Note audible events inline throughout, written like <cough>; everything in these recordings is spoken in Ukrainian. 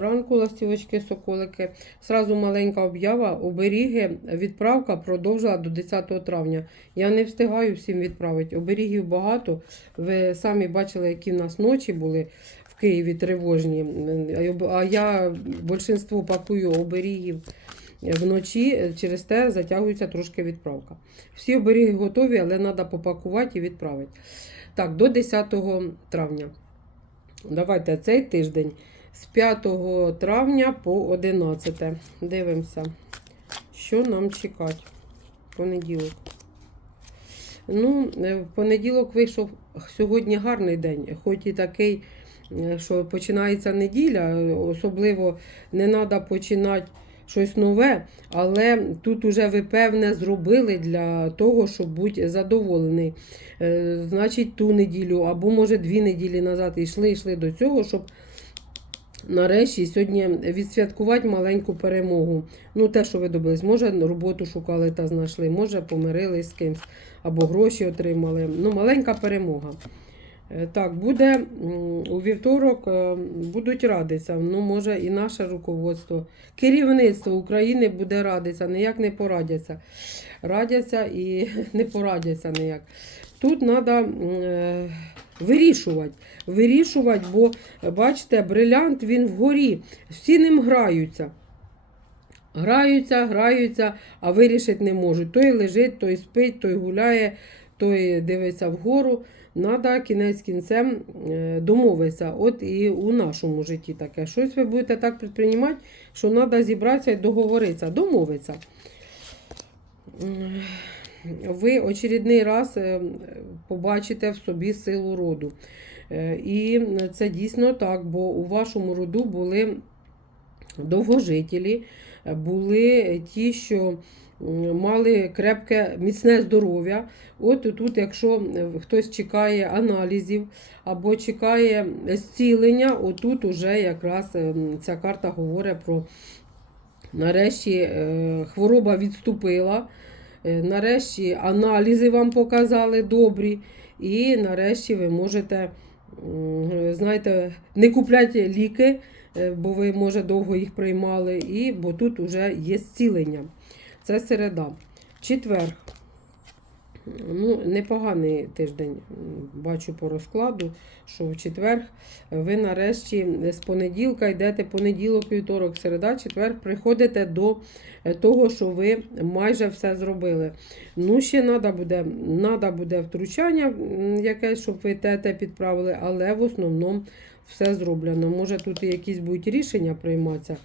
Ранку, ластівочки, соколики. Сразу маленька об'ява. Оберіги. Відправка продовжила до 10 травня. Я не встигаю всім відправити. Оберігів багато. Ви самі бачили, які в нас ночі були в Києві тривожні. А я більшинство пакую оберігів вночі. Через те затягується трошки відправка. Всі оберіги готові, але треба попакувати і відправити. Так, до 10 травня. Давайте цей тиждень з 5 травня по 11. Дивимося, що нам чекати. Понеділок. Ну, е, понеділок вийшов сьогодні гарний день, хоч і такий, е, що починається неділя, особливо не треба починати щось нове, але тут уже ви певне зробили для того, щоб бути задоволений. Е, Значить, ту неділю, або може дві неділі назад йшли, йшли до цього, щоб нарешті сьогодні відсвяткувати маленьку перемогу. Ну, те, що ви добились, може, роботу шукали та знайшли, може, помирились з кимсь, або гроші отримали. Ну, маленька перемога. Е, Так, буде у вівторок е, будуть радитися. Ну, може, і наше руководство, керівництво України буде радитися, ніяк не порадяться. Радяться і <laughs> не порадяться ніяк. Тут треба вирішувати. Вирішувати, бо бачите, брилянт він вгорі. Всі ним граються. Граються, граються, а вирішити не можуть. Той лежить, той спить, той гуляє, той дивиться вгору. Надо кінець кінцем е, домовитися. От і у нашому житті таке. Щось ви будете так підпринимати, що треба зібратися і договоритися, домовитися. Ви очередний раз е, побачите в собі силу роду. Е, І це дійсно так, бо у вашому роду були довгожителі, були ті, що мали крепке, міцне здоров'я. От тут, якщо хтось чекає аналізів або чекає зцілення, отут уже якраз е, ця карта говорить про нарешті хвороба відступила. Е, Нарешті аналізи вам показали добрі, і нарешті ви можете, знаєте, не купляти ліки, е, бо ви, може, довго їх приймали, і, бо тут вже є зцілення. Це середа. Четверг. Ну, непоганий тиждень бачу по розкладу, що в четверг ви нарешті з понеділка йдете понеділок, вівторок, середа, четвер приходите до е, того, що ви майже все зробили. Ну, ще треба буде, надо буде втручання якесь, щоб ви те те підправили, але в основному все зроблено. Може тут якісь будуть рішення прийматися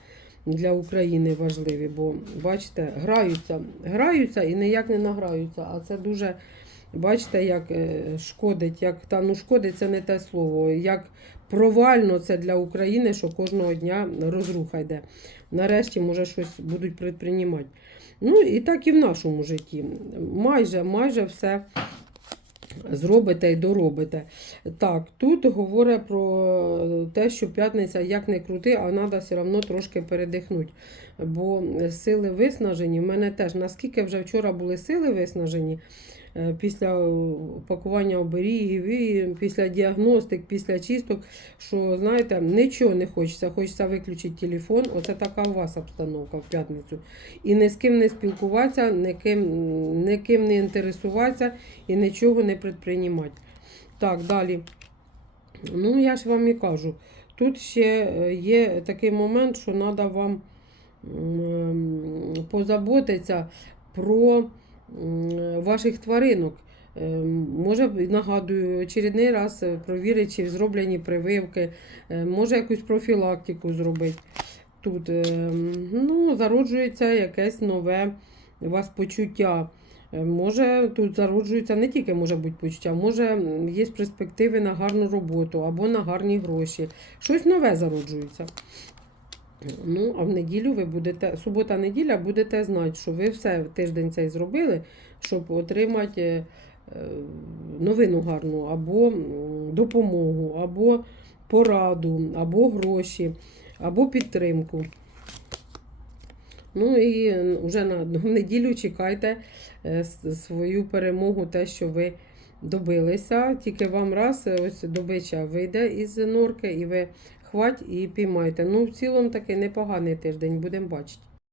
для України важливі, бо бачите, граються, граються і ніяк не награються. А це дуже, бачите, як е, шкодить, як та ну шкодить це не те слово. Як провально це для України, що кожного дня розруха йде. Нарешті, може, щось будуть предприймати. Ну і так і в нашому житті. Майже, майже все зробите і доробите. Так, тут говорить про те, що п'ятниця як не крути, а треба все одно трошки передихнути. Бо сили виснажені. В мене теж наскільки вже вчора були сили виснажені після пакування оберігів, і після діагностик, після чисток, що знаєте, нічого не хочеться. Хочеться виключити телефон. Оце така у вас обстановка в п'ятницю. І ні з ким не спілкуватися, ні ким, ні ким не інтересуватися і нічого не предприймати. Так, далі. Ну, я ж вам і кажу. Тут ще е, є такий момент, що треба вам позаботитися про ваших тваринок. Е, Може, нагадую, очередний раз е, провірити, чи зроблені прививки, е, може якусь профілактику зробити. Тут ну, зароджується якесь нове у вас почуття. Може, тут зароджується не тільки може бути почуття, може є перспективи на гарну роботу або на гарні гроші. Щось нове зароджується. Ну, а в неділю ви будете, субота-неділя будете знати, що ви все тиждень цей зробили, щоб отримати е, новину гарну, або допомогу, або пораду, або гроші, або підтримку. Ну і вже на <laughs> неділю чекайте е, свою перемогу, те, що ви добилися. Тільки вам раз е, ось добича вийде із норки, і ви хвать і піймайте. Ну, в цілому такий непоганий тиждень, будемо бачити.